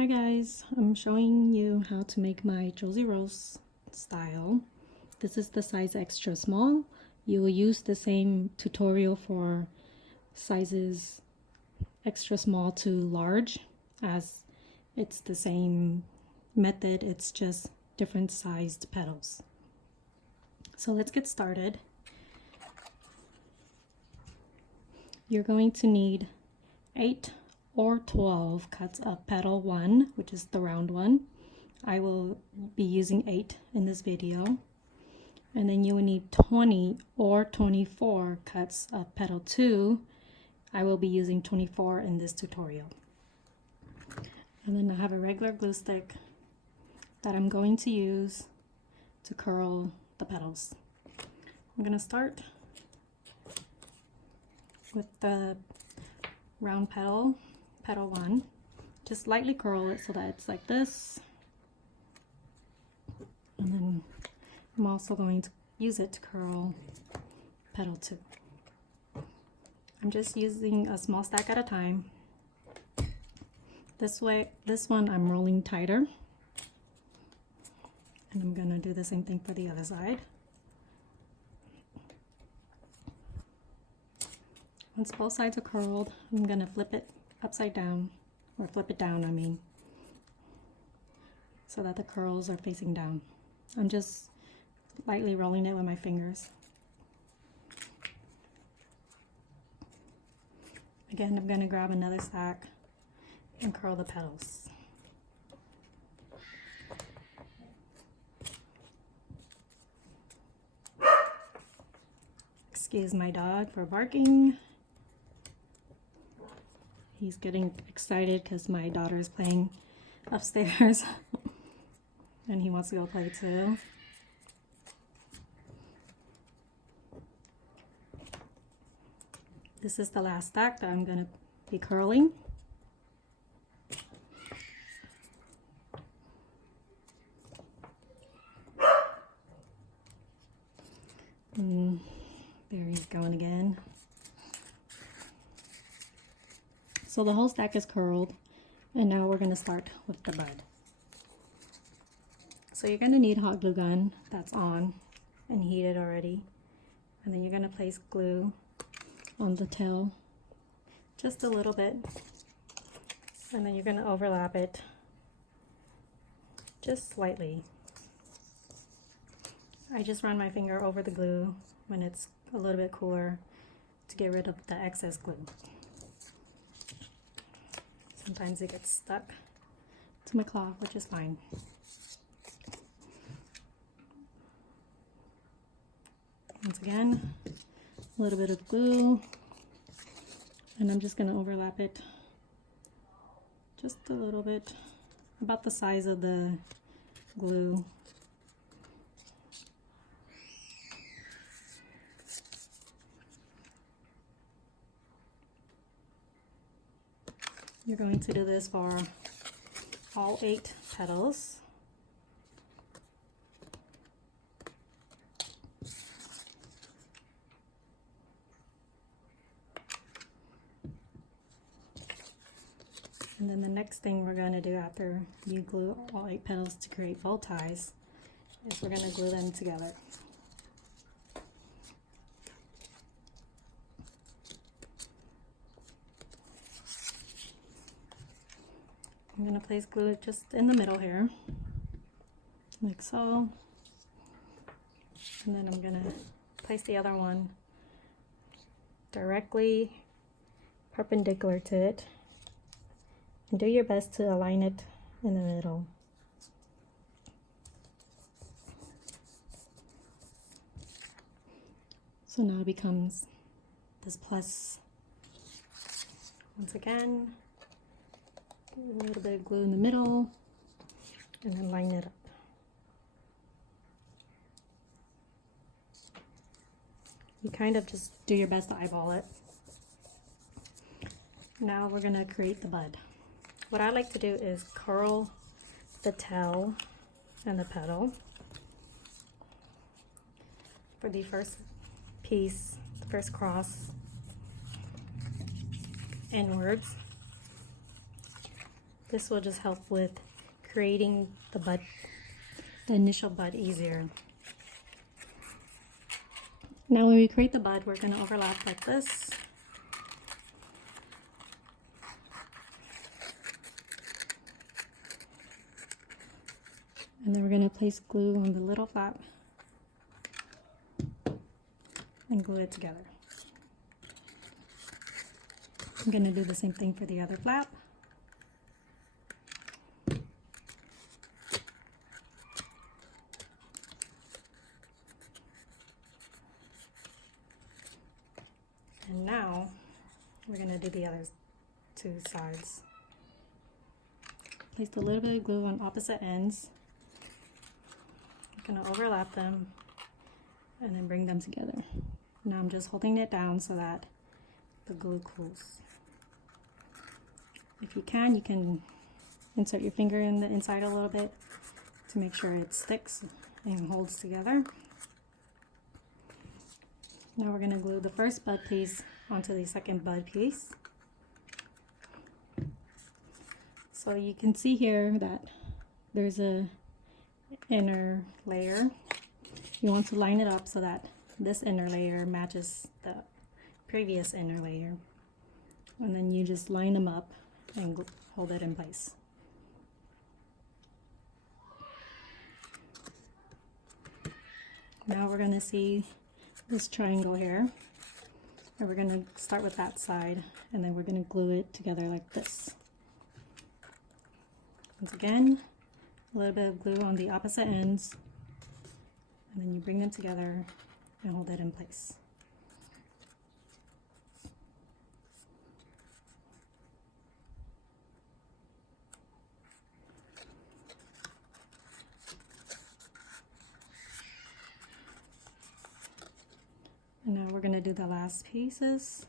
Hi guys, I'm showing you how to make my Josie Rose style. This is the size extra small. You will use the same tutorial for sizes extra small to large, as it's the same method, it's just different sized petals. So let's get started. You're going to need 8 or 12 cuts of petal 1, which is the round one. I will be using 8 in this video. And then you will need 20 or 24 cuts of petal 2. I will be using 24 in this tutorial. And then I have a regular glue stick that I'm going to use to curl the petals. I'm going to start with the round petal 1. Just lightly curl it so that it's like this. And then I'm also going to use it to curl petal 2. I'm just using a small stack at a time. This one I'm rolling tighter. And I'm gonna do the same thing for the other side. Once both sides are curled, I'm gonna flip it upside down, or flip it down, I mean, so that the curls are facing down. I'm just lightly rolling it with my fingers. Again, I'm gonna grab another stack and curl the petals. Excuse my dog for barking. He's getting excited because my daughter is playing upstairs and he wants to go play too. This is the last stack that I'm going to be curling. There he's going again. So the whole stack is curled, and now we're going to start with the bud. So you're going to need hot glue gun that's on and heated already, and then you're going to place glue on the tail just a little bit, and then you're going to overlap it just slightly. I just run my finger over the glue when it's a little bit cooler to get rid of the excess glue. Sometimes it gets stuck to my cloth, which is fine. Once again, a little bit of glue, and I'm just going to overlap it just a little bit, about the size of the glue. You're going to do this for all 8 petals. And then the next thing we're going to do after you glue all 8 petals to create bow ties is we're going to glue them together. I'm going to place glue just in the middle here, like so. And then I'm going to place the other one directly perpendicular to it. And do your best to align it in the middle. So now it becomes this plus. Once again, a little bit of glue in the middle, and then line it up. You kind of just do your best to eyeball it. Now we're going to create the bud. What I like to do is curl the tail and the petal for the first piece, the first cross inwards. This will just help with creating the bud, the initial bud, easier. Now when we create the bud, we're going to overlap like this. And then we're going to place glue on the little flap and glue it together. I'm going to do the same thing for the other flap. And now we're going to do the other two sides. Place a little bit of glue on opposite ends. I'm going to overlap them and then bring them together. Now I'm just holding it down so that the glue cools. If you can insert your finger in the inside a little bit to make sure it sticks and holds together. Now we're going to glue the first bud piece onto the second bud piece. So you can see here that there's a inner layer. You want to line it up so that this inner layer matches the previous inner layer. And then you just line them up and hold it in place. Now we're going to see this triangle here, and we're going to start with that side, and then we're going to glue it together like this. Once again, a little bit of glue on the opposite ends, and then you bring them together and hold it in place. And now we're going to do the last pieces.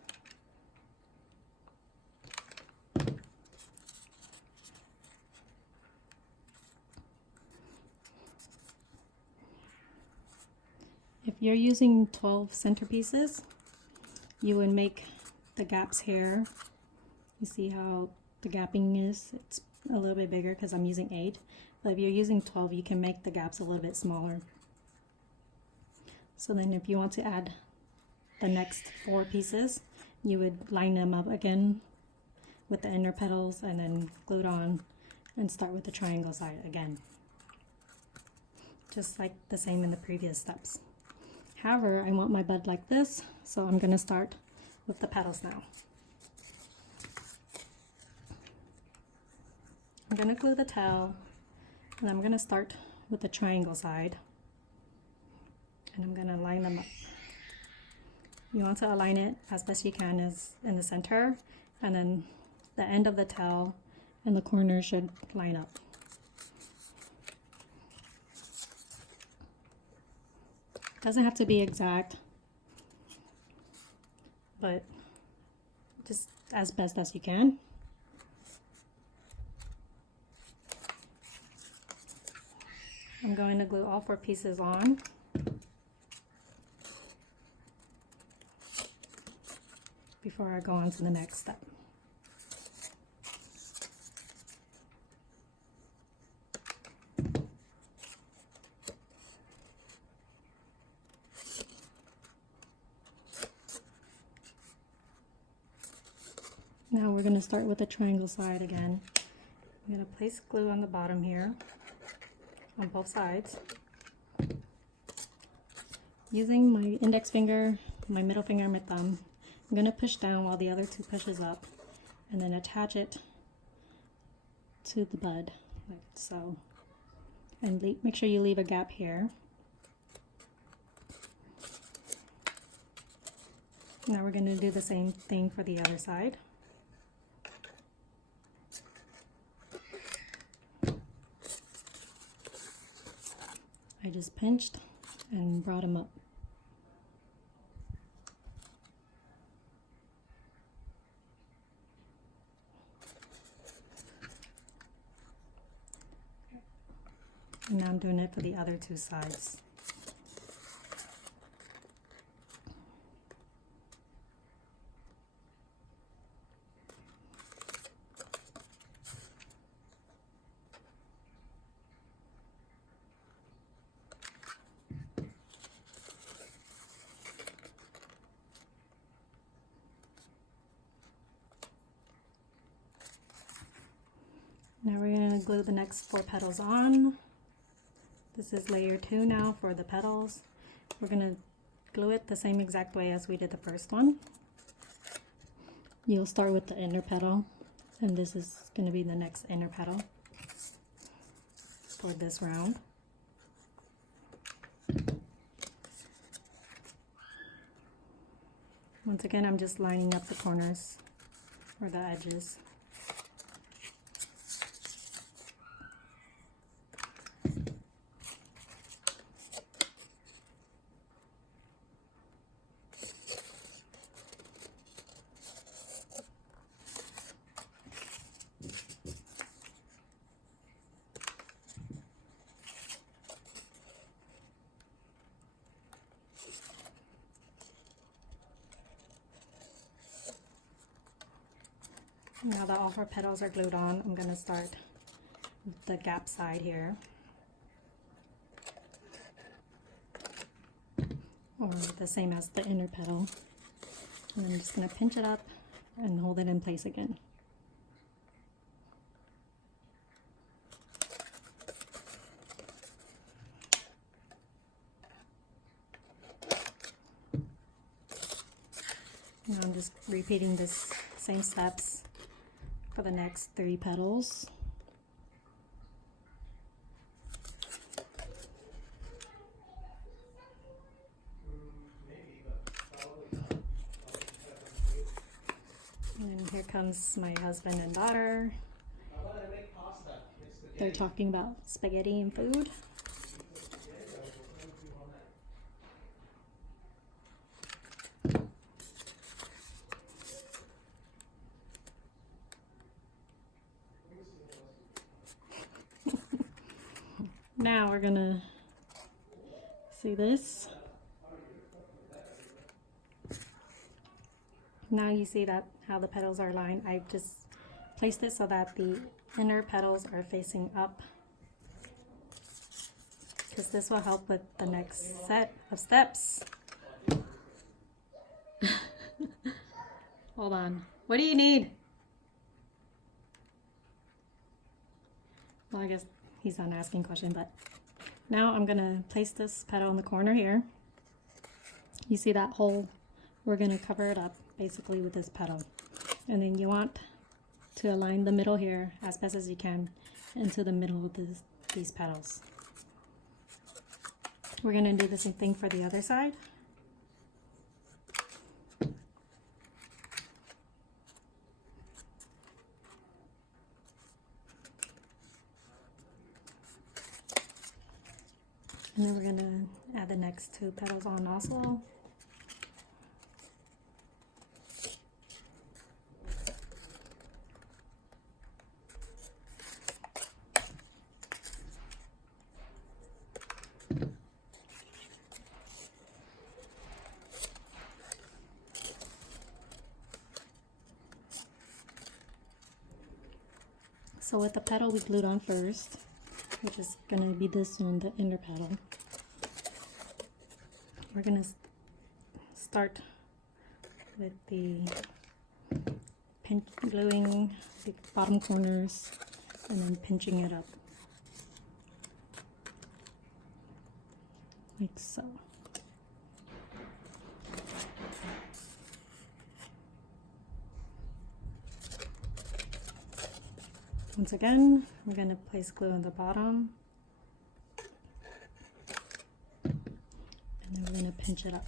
If you're using 12 centerpieces, you would make the gaps here. You see how the gapping is? It's a little bit bigger because I'm using 8. But if you're using 12, you can make the gaps a little bit smaller. So then if you want to add the next 4 pieces, you would line them up again with the inner petals and then glue it on and start with the triangle side again. Just like the same in the previous steps. However, I want my bud like this, so I'm going to start with the petals now. I'm going to glue the tail, and I'm going to start with the triangle side, and I'm going to line them up. You want to align it as best you can as in the center, and then the end of the tail and the corner should line up. Doesn't have to be exact, but just as best as you can. I'm going to glue all 4 pieces on. Before I go on to the next step. Now we're going to start with the triangle side again. I'm going to place glue on the bottom here on both sides. Using my index finger, my middle finger, and my thumb, I'm going to push down while the other 2 pushes up, and then attach it to the bud like so. And make sure you leave a gap here. Now we're going to do the same thing for the other side. I just pinched and brought them up. And now I'm doing it for the other 2 sides. Now we're going to glue the next 4 petals on. This is layer 2 now for the petals. We're going to glue it the same exact way as we did the first one. You'll start with the inner petal, and this is going to be the next inner petal for this round. Once again, I'm just lining up the corners or the edges. Now that all 4 petals are glued on, I'm going to start with the gap side here, or the same as the inner petal, and I'm just going to pinch it up and hold it in place again. Now I'm just repeating this same steps for the next 3 petals. And here comes my husband and daughter. They're talking about spaghetti and food. Now we're gonna see this. Now you see that how the petals are lined. I just placed it so that the inner petals are facing up, because this will help with the next set of steps. Hold on. What do you need? Well, I guess he's not asking a question, but now I'm gonna place this petal in the corner here. You see that hole? We're gonna cover it up basically with this petal. And then you want to align the middle here as best as you can into the middle of these petals. We're gonna do the same thing for the other side. And then we're going to add the next 2 petals on also. So with the petal we glued on first, which is going to be this one, the inner petal, we're going to start with the gluing the bottom corners and then pinching it up like so. Once again, we're going to place glue on the bottom, and then we're going to pinch it up.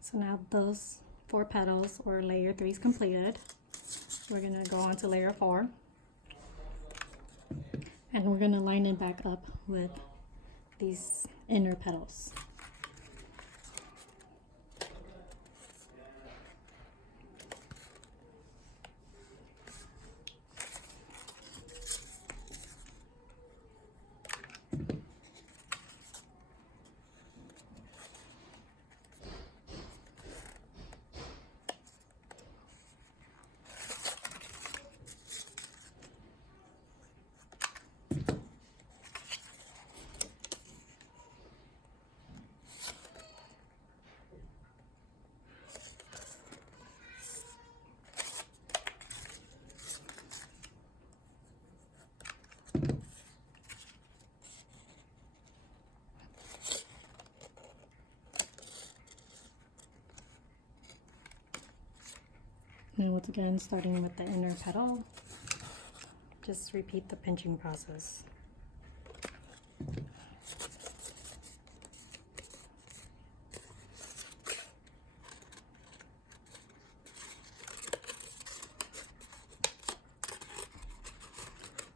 So now those 4 petals, or layer 3, is completed. We're going to go on to layer 4. And we're going to line it back up with these inner petals. Now once again, starting with the inner petal, just repeat the pinching process.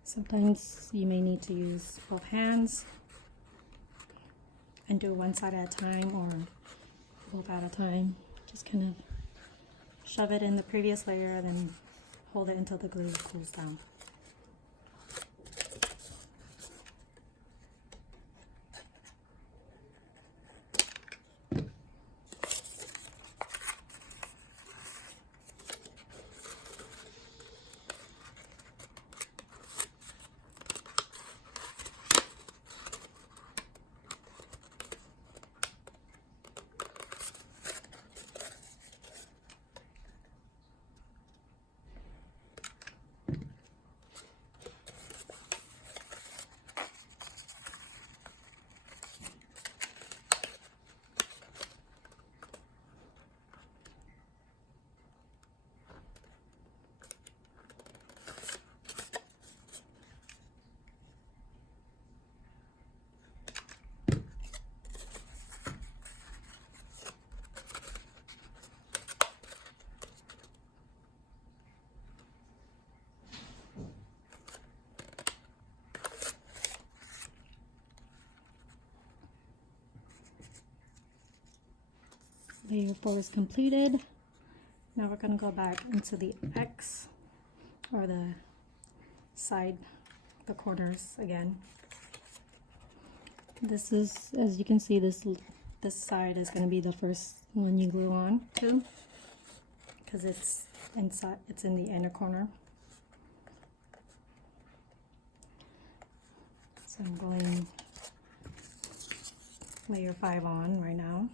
Sometimes you may need to use both hands and do one side at a time or both at a time. Just kind of shove it in the previous layer, then hold it until the glue cools down. Layer 4 is completed. Now we're going to go back into the X, or the side, the corners again. This is, as you can see, this side is going to be the first one you glue on to, because it's inside, it's in the inner corner. So I'm going layer 5 on right now.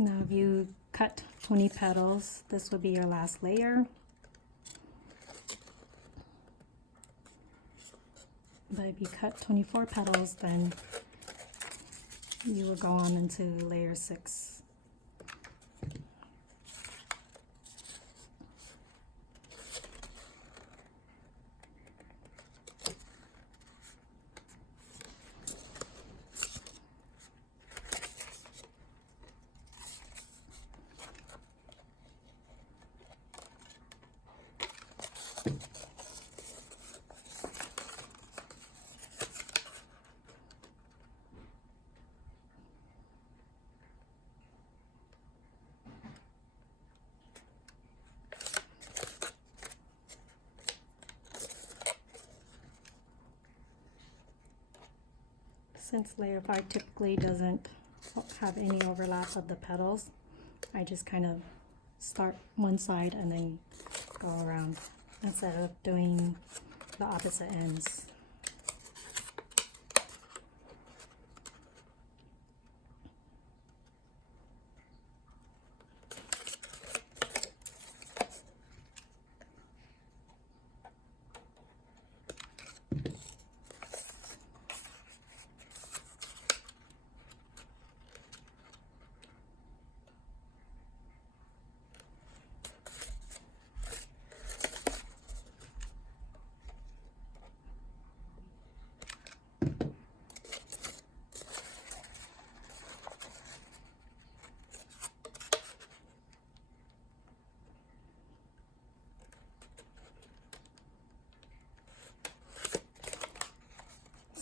Now if you cut 20 petals, this would be your last layer. But if you cut 24 petals, then you will go on into layer 6. Since layer 5 typically doesn't have any overlap of the petals, I just kind of start one side and then go around instead of doing the opposite ends.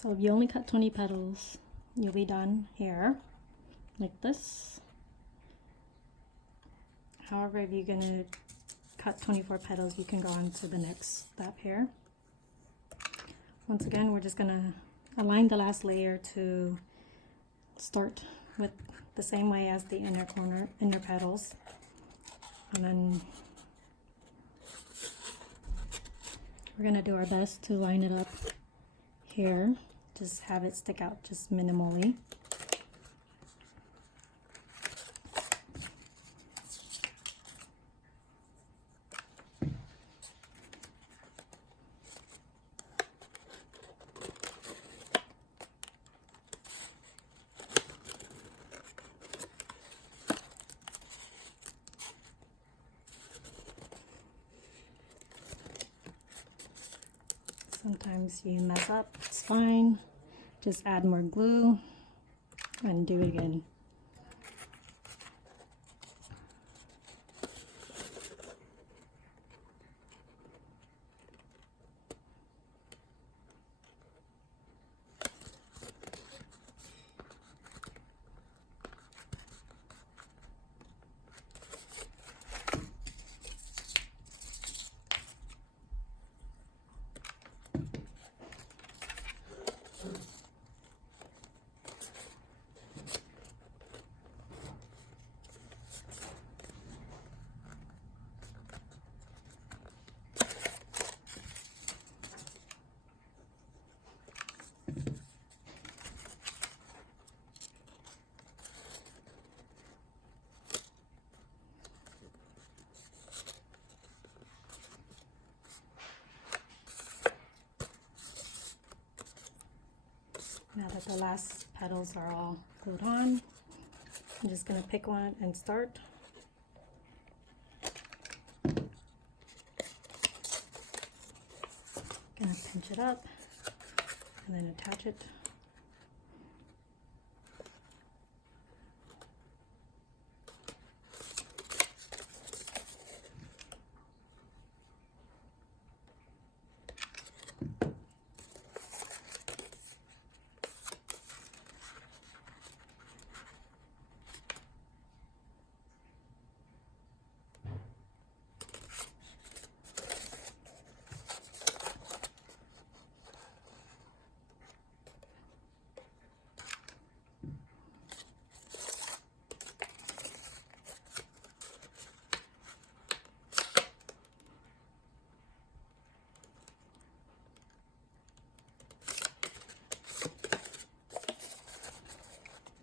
So if you only cut 20 petals, you'll be done here, like this. However, if you're gonna cut 24 petals, you can go on to the next step here. Once again, we're just gonna align the last layer to start with the same way as the inner petals, and then we're gonna do our best to line it up here. Just have it stick out just minimally. Sometimes you mess up, it's fine. Just add more glue and do it again. Now that the last petals are all glued on, I'm just going to pick one and start. Gonna pinch it up and then attach it.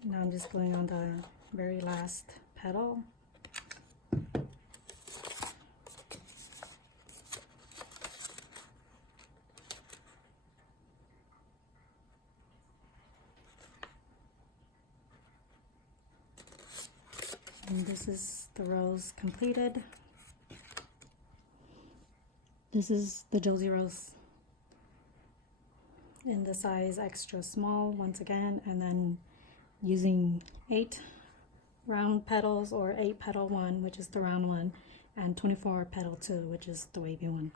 Now I'm just going on the very last petal. And this is the rose completed. This is the Josie rose in the size extra small once again, and then using 8 round petals or 8 petal one, which is the round one, and 24 petal 2, which is the wavy one.